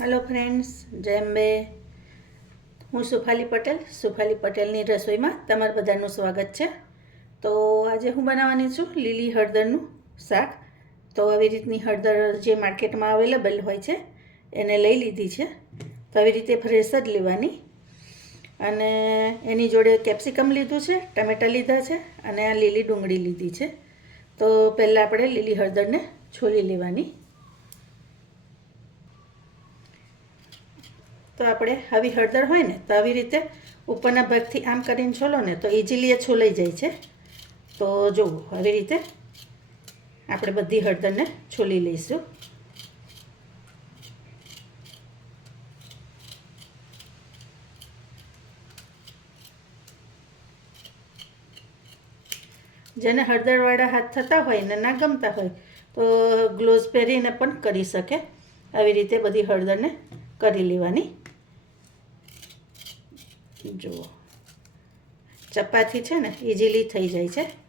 Hello friends જય અંબે હું સુફાલી પટેલ. સુફાલી પટેલની રસોઈમાં તમારું બધાનું સ્વાગત છે. તો આજે હું બનાવવાની છું લીલી હળદરનું શાક. તો આવી રીતની હળદર જે માર્કેટમાં અવેલેબલ હોય છે, એને લઈ લીધી છે. તો આવી રીતે ફ્રેશ જ લેવાની. અને એની જોડે કેપ્સિકમ લીધું છે, ટમેટાં લીધા છે, અને આ લીલી ડુંગળી લીધી છે. તો પહેલાં આપણે લીલી હળદરને છોલી લેવાની. તો આપણે આવી હળદર હોય ને, તો આવી રીતે ઉપરના ભાગથી આમ કરીને છોલો ને, તો ઇઝીલી એ છોલાઈ જાય છે. તો જુઓ આવી રીતે આપણે બધી હળદરને છોલી લઈશું. જેને હળદરવાળા હાથ થતા હોય ને ના ગમતા હોય, તો ગ્લોવ્સ પહેરીને પણ કરી શકે. આવી રીતે બધી હળદરને કરી લેવાની. જુઓ ચપાતી છે ને ઇઝીલી થઈ જાય છે.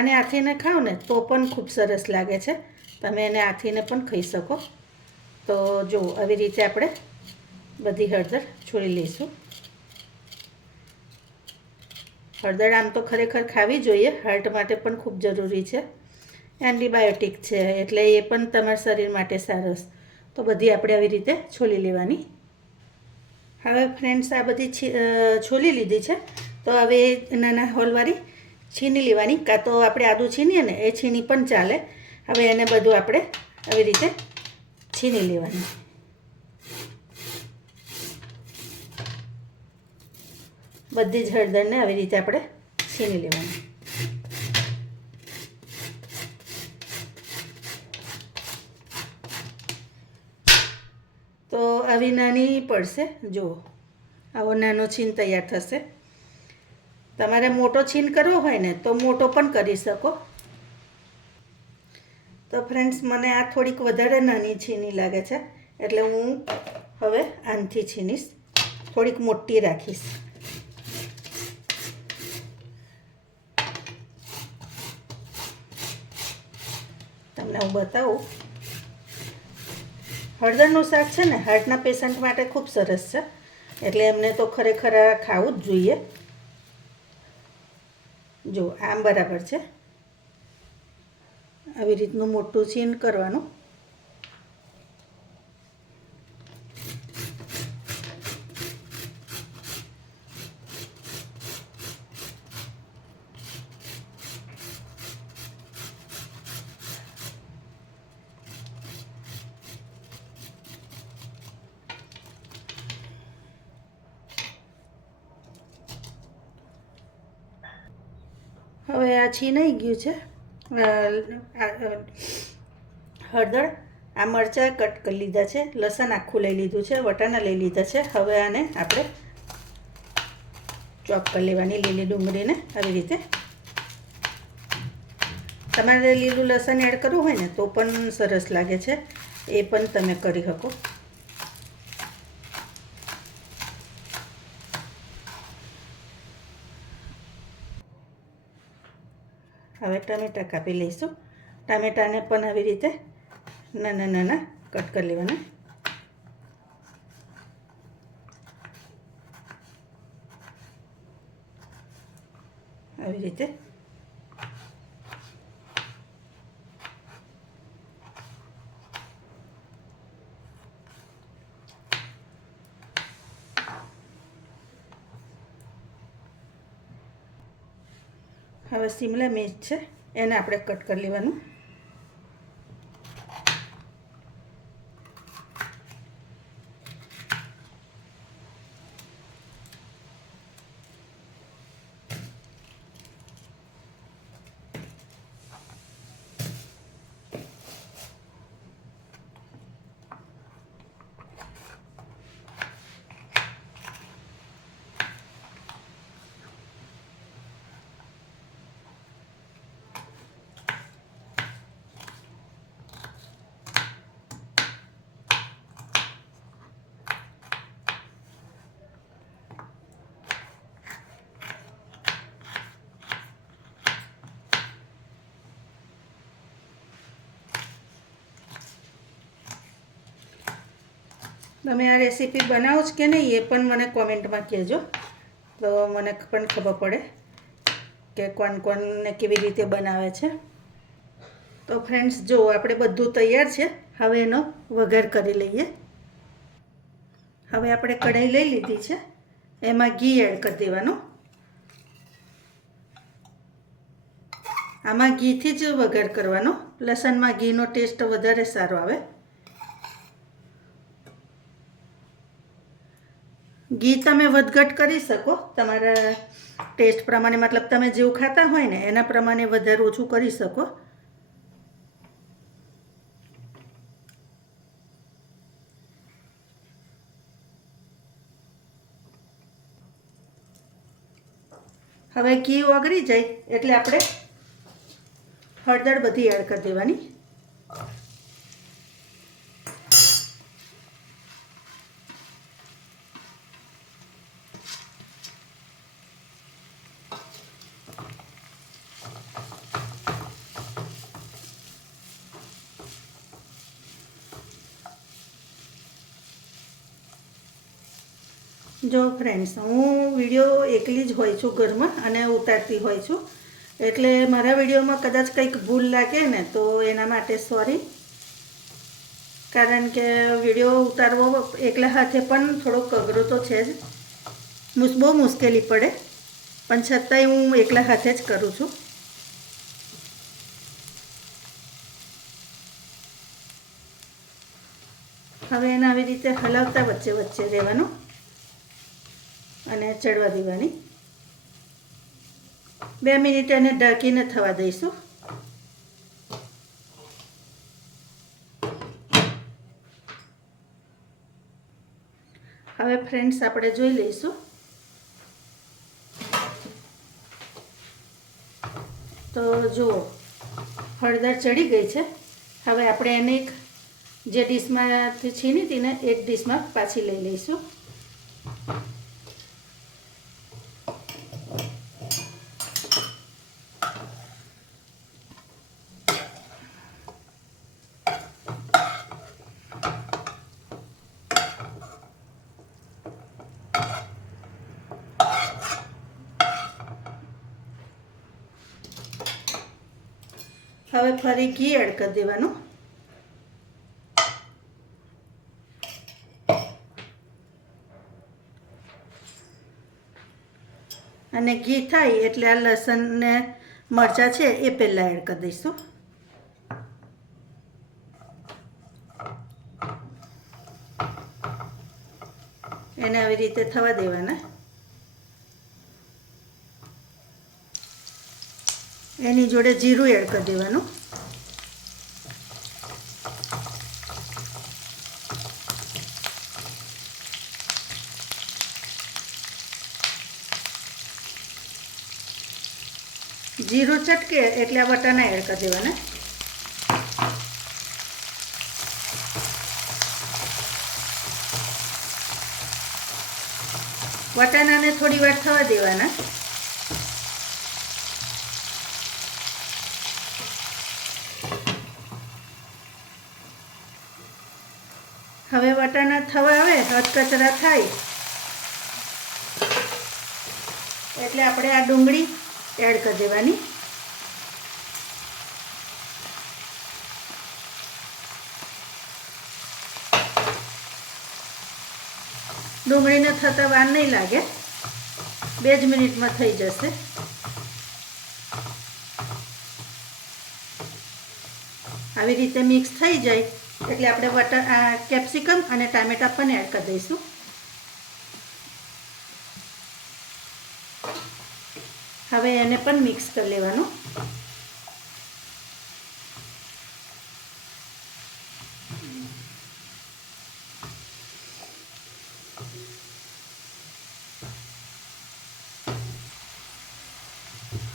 આને આથીને ખાઓ ને, તો પણ ખૂબ સરસ લાગે છે. તમે એને આથીને પણ ખાઈ શકો. તો જો આવી રીતે આપણે બધી હળદર છોડી લઈશું. હળદર આમ તો ખરેખર ખાવી જોઈએ, હાર્ટ માટે પણ ખૂબ જરૂરી છે. એન્ટીબાયોટિક છે, એટલે એ પણ તમારા શરીર માટે સરસ. તો બધી આપણે આવી રીતે છોલી લેવાની. હવે ફ્રેન્ડ્સ, આ બધી છોલી લીધી છે. તો હવે નાના હોલવાળી છીની લેવાની. કાં તો આપણે આદું છીનીએ ને, એ છીની પણ ચાલે. હવે એને બધું આપણે આવી રીતે છીની લેવાની. બધી જ હળદરને આવી રીતે આપણે છીની લેવાની. તો આવી નાની પડશે. જુઓ, આવો નાનો છીન તૈયાર થશે. તમારે મોટો છીન કરવો હોય ને તો મોટો પણ કરી શકો. તો ફ્રેન્ડ્સ મને આ થોડીક વધારે નાની છીની લાગે છે, એટલે હું હવે આનથી છીનીશ. થોડીક મોટી રાખીશ. તમને હું બતાવું. હળદરનું શાક છે ને, હાર્ટના પેશન્ટ માટે ખૂબ સરસ છે, એટલે એમને તો ખરેખર ખાવું જ જોઈએ. જો આમ બરાબર છે. આવી રીતનું મોટું ચીન કરવાનું. હવે આ છીનાઈ ગયું છે. હળદર, આ મરચાં કટ કરી લીધા છે. લસણ આખું લઈ લીધું છે. વટાણા લઈ લીધા છે. હવે આને આપણે ચોપ કરી લેવાની લીલી ડુંગળીને આવી રીતે. તમારે લીલું લસણ એડ કરવું હોય ને તો પણ સરસ લાગે છે. એ પણ તમે કરી શકો. હવે ટમેટાં કાપી લઈશું. ટામેટાને પણ આવી રીતે નાના નાના કટ કરી લેવાના. આવી રીતે હવે શિમલા મિર્ચ છે એને આપણે કટ કરી લેવાનું. તમે આ રેસીપી બનાવો છો કે નહીં એ પણ મને કોમેન્ટમાં કહેજો. તો મને પણ ખબર પડે કે કોણ કોણને કેવી રીતે બનાવે છે. તો ફ્રેન્ડ્સ, જો આપણે બધું તૈયાર છે, હવે એનો વઘાર કરી લઈએ. હવે આપણે કઢાઈ લઈ લીધી છે. એમાં ઘી એડ કરી દેવાનું. આમાં ઘીથી જ વઘાર કરવાનો. લસણમાં ઘીનો ટેસ્ટ વધારે સારો આવે. ઘી તમે વધઘટ કરી શકો. તમારા ટેસ્ટ પ્રમાણે, મતલબ તમે જેવું ખાતા હોય ને, એના પ્રમાણે વધારે ઓછું કરી શકો. હવે ઘી ઓગળી જાય, એટલે આપણે હળદર બધી એડ કરી દેવાની. જો ફ્રેન્ડ્સ હું વીડિયો એકલી જ હોય છું ઘરમાં અને ઉતારતી હોય છું. એટલે મારા વિડીયોમાં કદાચ કંઈક ભૂલ લાગે ને, તો એના માટે સોરી કારણ કે વીડિયો ઉતારવો એકલા હાથે પણ થોડોક અઘરો તો છે જ. બહુ મુશ્કેલી પડે, પણ છતાંય હું એકલા હાથે જ કરું છું. હવે એને આવી રીતે હલાવતા વચ્ચે વચ્ચે રહેવાનું. અને ચડવા દેવાની. બે મિનિટ એને ઢાંકીને થવા દઈશું. હવે ફ્રેન્ડ્સ, આપણે જોઈ લઈશું. તો જુઓ હળદર ચડી ગઈ છે. હવે આપણે એને એક જે ડીશમાંથી છીની હતી ને એક ડીશમાં પાછી લઈ લઈશું. હવે ફરી ઘી એડ કરી દેવાનું. અને ઘી થાય એટલે આ લસણ ને મરચાં છે એ પહેલાં એડ કરી દઈશું. એને આવી રીતે થવા દેવાના. એની જોડે જીરું એડ કરી દેવાનું. જીરું ચટકે એટલે આ વટાણા એડ કરી દેવાના. વટાણાને થોડી વાર થવા દેવાના. હવે વટાણા થવા આવે અધકચરા થાય. એટલે આપણે આ ડુંગળી એડ કરી દેવાની. ડુંગળીને થતાં વાર નહીં લાગે. બે જ મિનિટમાં થઈ જશે. આવી રીતે મિક્સ થઈ જાય. એટલે આપણે વટર કેપ્સિકમ અને ટામેટા પણ એડ કરી દઈશું. હવે એને પણ મિક્સ કરી લેવાનું.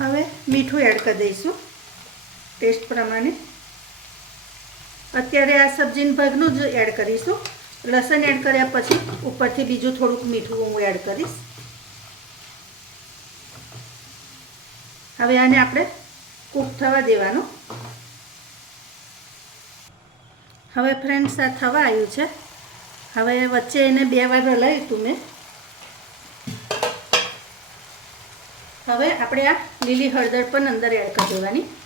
હવે મીઠું એડ કરી દઈશું. ટેસ્ટ પ્રમાણે. અત્યારે આ સબ્જીના ભાગનું જ એડ કરીશું. લસણ એડ કર્યા પછી ઉપરથી બીજું થોડુંક મીઠું હું એડ કરીશ. હવે આને આપણે કૂક થવા દેવાનું. હવે ફ્રેન્ડ્સ આ થવા આવ્યું છે. હવે વચ્ચે એને બે વાર હલાવ્યું હતું મેં. હવે આપણે આ લીલી હળદર પણ અંદર એડ કરી દેવાની.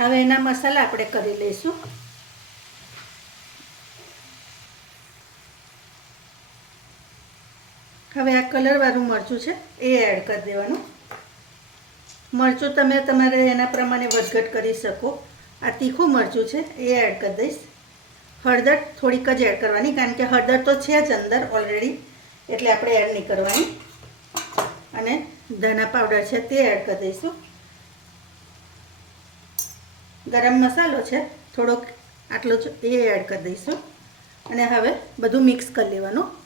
હવે એના મસાલા આપણે કરી લઈશું. હવે આ કલરવાળું મરચું છે, એ એડ કરી દેવાનું. મરચું તમે તમારે એના પ્રમાણે વધઘટ કરી શકો. આ તીખું મરચું છે, એ એડ કરી દઈશ. હળદર થોડીક જ એડ કરવાની, કારણ કે હળદર તો છે જ અંદર ઓલરેડી એટલે આપણે એડ નહીં કરવાની. અને ધાણા પાવડર છે તે એડ કરી દઈશું. ગરમ મસાલો છે, થોડોક આટલો એ એડ કરી દઈશું. અને હવે બધું મિક્સ કરી લેવાનું.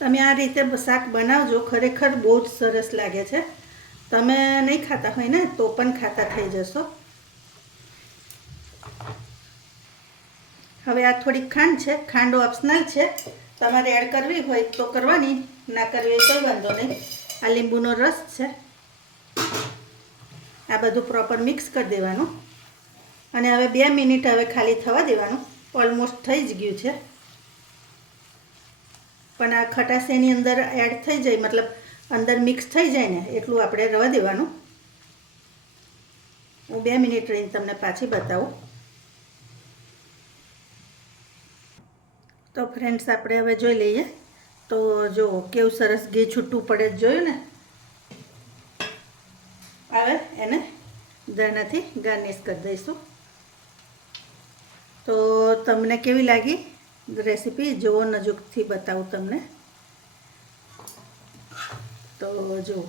તમે આ રીતે શાક બનાવજો, ખરેખર બહુ જ સરસ લાગે છે. તમે નહીં ખાતા હોય ને, તો પણ ખાતા થઈ જશો. હવે આ થોડીક ખાંડ છે, ખાંડ ઓપ્શનલ છે. તમારે એડ કરવી હોય તો કરવાની, ના કરવી હોય કોઈ વાંધો નહીં. આ લીંબુનો રસ છે. આ બધું પ્રોપર મિક્સ કરી દેવાનું. અને હવે બે મિનિટ હવે ખાલી થવા દેવાનું. ઓલમોસ્ટ થઈ જ ગયું છે. પણ આ ખટાશ અંદર એડ થઈ જાય, મતલબ અંદર મિક્સ થઈ જાય ને, એટલું આપણે રવા દેવાનું. હું બે મિનિટ રહીને તમને પાછી બતાવું. તો ફ્રેન્ડ્સ આપણે હવે જોઈ લઈએ. તો જો કેવું સરસ ઘી છૂટું પડે જોયું ને? હવે એને? ધાણાથી ગાર્નિશ કરી દઈશું. તો તમને કેવી લાગી રેસીપી જુઓ નજીકથી બતાવું તમને. તો જુઓ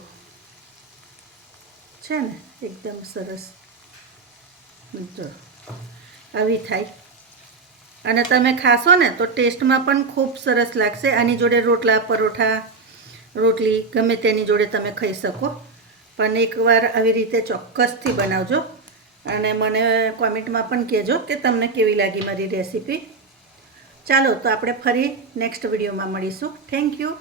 છે ને? એકદમ સરસ. જો આવી થાય. અને તમે ખાશો ને તો ટેસ્ટમાં પણ ખૂબ સરસ લાગશે. આની જોડે રોટલા, પરોઠા, રોટલી, ગમે તેની જોડે તમે ખાઈ શકો. પણ એકવાર આવી રીતે ચોક્કસથી બનાવજો. અને મને કોમેન્ટમાં પણ કહેજો કે તમને કેવી લાગી મારી રેસીપી. ચાલો, તો આપણે ફરી નેક્સ્ટ વિડીયોમાં મળીશું. Thank you.